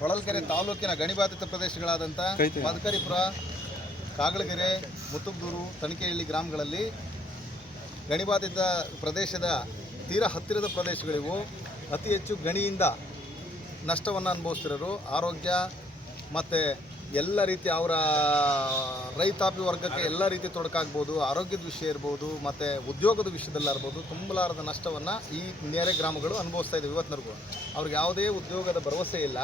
ಹೊಳಲ್ಕೆರೆ ತಾಲೂಕಿನ ಗಣಿಬಾಧಿತ ಪ್ರದೇಶಗಳಾದಂಥ ಮದಕರಿಪುರ, ಕಾಗಳಗೆರೆ, ಮುತ್ತುಗ್ದೂರು, ತನಿಖೆಹಳ್ಳಿ ಗ್ರಾಮಗಳಲ್ಲಿ ಗಣಿಬಾಧಿತ ಪ್ರದೇಶದ ತೀರಾ ಹತ್ತಿರದ ಪ್ರದೇಶಗಳಿವು. ಅತಿ ಹೆಚ್ಚು ಗಣಿಯಿಂದ ನಷ್ಟವನ್ನು ಅನುಭವಿಸ್ತಿರೋರು. ಆರೋಗ್ಯ ಮತ್ತು ಎಲ್ಲ ರೀತಿ ಅವರ ರೈತಾಪಿ ವರ್ಗಕ್ಕೆ ಎಲ್ಲ ರೀತಿ ತೊಡಕಾಗ್ಬೋದು, ಆರೋಗ್ಯದ ವಿಷಯ ಇರ್ಬೋದು, ಮತ್ತು ಉದ್ಯೋಗದ ವಿಷಯದಲ್ಲಿರ್ಬೋದು, ತುಂಬಲಾರದ ನಷ್ಟವನ್ನು ಈ ನೆರೆ ಗ್ರಾಮಗಳು ಅನುಭವಿಸ್ತಾ ಇದ್ದಾವೆ ಇವತ್ತಿನವರೆಗೂ. ಅವ್ರಿಗೆ ಯಾವುದೇ ಉದ್ಯೋಗದ ಭರವಸೆ ಇಲ್ಲ.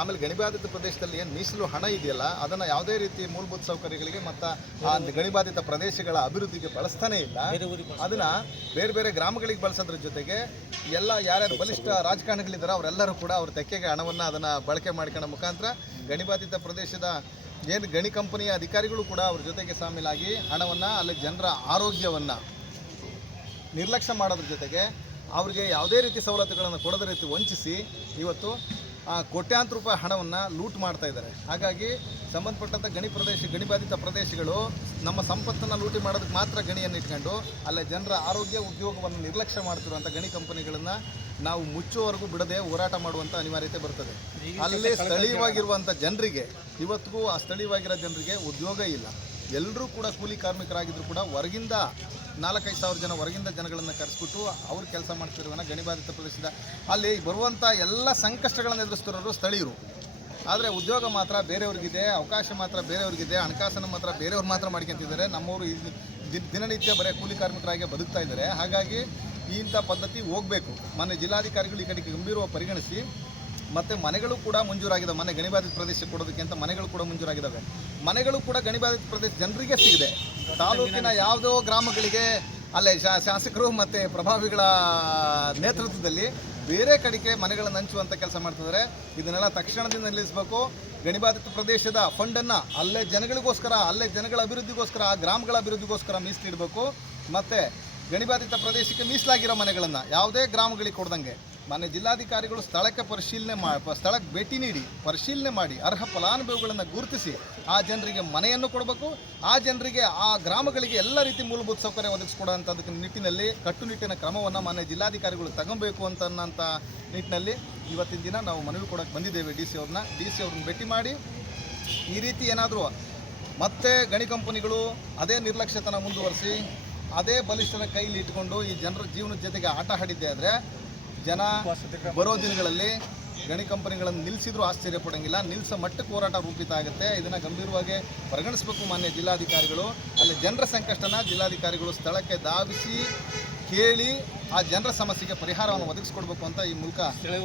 ಆಮೇಲೆ ಗಣಿಬಾಧಿತ ಪ್ರದೇಶದಲ್ಲಿ ಏನು ಮೀಸಲು ಹಣ ಇದೆಯಲ್ಲ, ಅದನ್ನು ಯಾವುದೇ ರೀತಿ ಮೂಲಭೂತ ಸೌಕರ್ಯಗಳಿಗೆ ಮತ್ತು ಆ ಗಣಿಬಾಧಿತ ಪ್ರದೇಶಗಳ ಅಭಿವೃದ್ಧಿಗೆ ಬಳಸ್ತಾನೇ ಇಲ್ಲ. ಅದನ್ನು ಬೇರೆ ಬೇರೆ ಗ್ರಾಮಗಳಿಗೆ ಬಳಸೋದ್ರ ಜೊತೆಗೆ ಎಲ್ಲ ಯಾರ್ಯಾರು ಬಲಿಷ್ಠ ರಾಜಕಾರಣಿಗಳಿದ್ದಾರೆ ಅವರೆಲ್ಲರೂ ಕೂಡ ಅವ್ರ ತೆಕ್ಕೆಗೆ ಹಣವನ್ನು ಅದನ್ನು ಬಳಕೆ ಮಾಡ್ಕೊಳ್ಳೋ ಮುಖಾಂತರ ಗಣಿಬಾಧಿತ ಪ್ರದೇಶದ ಏನು ಗಣಿ ಕಂಪನಿಯ ಅಧಿಕಾರಿಗಳು ಕೂಡ ಅವ್ರ ಜೊತೆಗೆ ಶಾಮೀಲಾಗಿ ಹಣವನ್ನು, ಅಲ್ಲಿ ಜನರ ಆರೋಗ್ಯವನ್ನು ನಿರ್ಲಕ್ಷ್ಯ ಮಾಡೋದ್ರ ಜೊತೆಗೆ ಅವ್ರಿಗೆ ಯಾವುದೇ ರೀತಿ ಸವಲತ್ತುಗಳನ್ನು ಕೊಡದ ರೀತಿ ವಂಚಿಸಿ ಇವತ್ತು ಕೋಟ್ಯಾಂತರ ರೂಪಾಯಿ ಹಣವನ್ನು ಲೂಟ್ ಮಾಡ್ತಾ ಇದ್ದಾರೆ. ಹಾಗಾಗಿ ಸಂಬಂಧಪಟ್ಟಂಥ ಗಣಿಬಾಧಿತ ಪ್ರದೇಶಗಳು ನಮ್ಮ ಸಂಪತ್ತನ್ನು ಲೂಟಿ ಮಾಡೋದಕ್ಕೆ ಮಾತ್ರ ಗಣಿಯನ್ನು ಇಟ್ಕೊಂಡು ಅಲ್ಲೇ ಜನರ ಆರೋಗ್ಯ ಉದ್ಯೋಗವನ್ನು ನಿರ್ಲಕ್ಷ್ಯ ಮಾಡ್ತಿರುವಂಥ ಗಣಿ ಕಂಪನಿಗಳನ್ನು ನಾವು ಮುಚ್ಚುವವರೆಗೂ ಬಿಡದೆ ಹೋರಾಟ ಮಾಡುವಂಥ ಅನಿವಾರ್ಯತೆ ಬರ್ತದೆ. ಅಲ್ಲೇ ಸ್ಥಳೀಯವಾಗಿರುವಂಥ ಜನರಿಗೆ ಇವತ್ತಿಗೂ ಆ ಸ್ಥಳೀಯವಾಗಿರೋ ಜನರಿಗೆ ಉದ್ಯೋಗ ಇಲ್ಲ. ಎಲ್ಲರೂ ಕೂಡ ಕೂಲಿ ಕಾರ್ಮಿಕರಾಗಿದ್ದರೂ ಕೂಡ ಹೊರಗಿಂದ 4-5 ಸಾವಿರ ಜನ ಹೊರಗಿಂದ ಜನಗಳನ್ನು ಕರೆಸ್ಬಿಟ್ಟು ಅವ್ರು ಕೆಲಸ ಮಾಡ್ತಿರುವನ ಗಣಿಬಾಧಿತ ಪ್ರದೇಶದ ಅಲ್ಲಿ ಬರುವಂಥ ಎಲ್ಲ ಸಂಕಷ್ಟಗಳನ್ನು ಎದುರಿಸ್ತಿರೋರು ಸ್ಥಳೀಯರು. ಆದರೆ ಉದ್ಯೋಗ ಮಾತ್ರ ಬೇರೆಯವ್ರಿಗಿದೆ, ಅವಕಾಶ ಮಾತ್ರ ಬೇರೆಯವ್ರಿಗಿದೆ, ಹಣಕಾಸನ್ನು ಮಾತ್ರ ಬೇರೆಯವ್ರು ಮಾತ್ರ ಮಾಡ್ಕೊತಿದ್ದಾರೆ. ನಮ್ಮವರು ದಿನನಿತ್ಯ ಬರೀ ಕೂಲಿ ಕಾರ್ಮಿಕರಾಗಿ ಬದುಕ್ತಾ ಇದ್ದಾರೆ. ಹಾಗಾಗಿ ಇಂಥ ಪದ್ಧತಿ ಹೋಗಬೇಕು. ಮೊನ್ನೆ ಜಿಲ್ಲಾಧಿಕಾರಿಗಳು ಈ ಕಡೆಗೆ ಗಂಭೀರವಾಗಿ ಪರಿಗಣಿಸಿ ಮತ್ತು ಮನೆಗಳು ಕೂಡ ಮಂಜೂರಾಗಿದೆ. ಮನೆ ಗಣಿಬಾಧಿತ ಪ್ರದೇಶಕ್ಕೆ ಕೊಡೋದಕ್ಕೆ ಅಂತ ಮನೆಗಳು ಕೂಡ ಮಂಜೂರಾಗಿದ್ದಾವೆ. ಮನೆಗಳು ಕೂಡ ಗಣಿಬಾಧಿತ ಪ್ರದೇಶ ಜನರಿಗೆ ಸಿಗಿದೆ. ತಾಲೂಕಿನ ಯಾವುದೋ ಗ್ರಾಮಗಳಿಗೆ ಅಲ್ಲೇ ಶಾಸಕರು ಮತ್ತು ಪ್ರಭಾವಿಗಳ ನೇತೃತ್ವದಲ್ಲಿ ಬೇರೆ ಕಡೆಗೆ ಮನೆಗಳನ್ನು ಹಂಚುವಂಥ ಕೆಲಸ ಮಾಡ್ತಿದ್ದಾರೆ. ಇದನ್ನೆಲ್ಲ ತಕ್ಷಣದಿಂದ ನಿಲ್ಲಿಸಬೇಕು. ಗಣಿಬಾಧಿತ ಪ್ರದೇಶದ ಫಂಡನ್ನು ಅಲ್ಲೇ ಜನಗಳಿಗೋಸ್ಕರ, ಅಲ್ಲೇ ಜನಗಳ ಅಭಿವೃದ್ಧಿಗೋಸ್ಕರ, ಆ ಗ್ರಾಮಗಳ ಅಭಿವೃದ್ಧಿಗೋಸ್ಕರ ಮೀಸಲಿಡಬೇಕು. ಮತ್ತು ಗಣಿಬಾಧಿತ ಪ್ರದೇಶಕ್ಕೆ ಮೀಸಲಾಗಿರೋ ಮನೆಗಳನ್ನು ಯಾವುದೇ ಗ್ರಾಮಗಳಿಗೆ ಕೊಡ್ದಂಗೆ ಮೊನ್ನೆ ಜಿಲ್ಲಾಧಿಕಾರಿಗಳು ಸ್ಥಳಕ್ಕೆ ಸ್ಥಳಕ್ಕೆ ಭೇಟಿ ನೀಡಿ ಪರಿಶೀಲನೆ ಮಾಡಿ ಅರ್ಹ ಫಲಾನುಭವಿಗಳನ್ನು ಗುರುತಿಸಿ ಆ ಜನರಿಗೆ ಮನೆಯನ್ನು ಕೊಡಬೇಕು. ಆ ಜನರಿಗೆ, ಆ ಗ್ರಾಮಗಳಿಗೆ ಎಲ್ಲ ರೀತಿ ಮೂಲಭೂತ ಸೌಕರ್ಯ ಒದಗಿಸ್ಕೊಡೋಂಥದಕ್ಕೆ ನಿಟ್ಟಿನಲ್ಲಿ ಕಟ್ಟುನಿಟ್ಟಿನ ಕ್ರಮವನ್ನು ಮೊನ್ನೆ ಜಿಲ್ಲಾಧಿಕಾರಿಗಳು ತಗೊಬೇಕು ಅನ್ನೋಂಥ ನಿಟ್ಟಿನಲ್ಲಿ ಇವತ್ತಿನ ದಿನ ನಾವು ಮನವಿ ಕೊಡೋಕ್ಕೆ ಬಂದಿದ್ದೇವೆ. ಡಿ ಸಿ ಅವ್ರನ್ನ ಭೇಟಿ ಮಾಡಿ ಈ ರೀತಿ ಏನಾದರೂ ಮತ್ತೆ ಗಣಿ ಕಂಪನಿಗಳು ಅದೇ ನಿರ್ಲಕ್ಷ್ಯತನ ಮುಂದುವರಿಸಿ ಅದೇ ಬಲಿಷ್ಠನ ಕೈಲಿ ಇಟ್ಕೊಂಡು ಈ ಜನರ ಜೀವನದ ಜೊತೆಗೆ ಆಟ ಆಡಿದ್ದೆ ಆದರೆ ಜನ ಬರೋ ದಿನಗಳಲ್ಲಿ ಗಣಿ ಕಂಪನಿಗಳನ್ನು ನಿಲ್ಲಿಸಿದ್ರೂ ಆಶ್ಚರ್ಯ ಪಡೋಂಗಿಲ್ಲ. ನಿಲ್ಲಿಸೋ ಮಟ್ಟಕ್ಕೆ ಹೋರಾಟ ರೂಪಿತ ಆಗುತ್ತೆ. ಇದನ್ನು ಗಂಭೀರವಾಗಿ ಪರಿಗಣಿಸಬೇಕು ಮಾನ್ಯ ಜಿಲ್ಲಾಧಿಕಾರಿಗಳು. ಅಲ್ಲಿ ಜನರ ಸಂಕಷ್ಟನ ಜಿಲ್ಲಾಧಿಕಾರಿಗಳು ಸ್ಥಳಕ್ಕೆ ಧಾವಿಸಿ ಕೇಳಿ ಆ ಜನರ ಸಮಸ್ಯೆಗೆ ಪರಿಹಾರವನ್ನು ಒದಗಿಸ್ಕೊಡ್ಬೇಕು ಅಂತ ಈ ಮೂಲಕ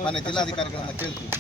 ಮಾನ್ಯ ಜಿಲ್ಲಾಧಿಕಾರಿಗಳನ್ನು ಕೇಳ್ತೀವಿ.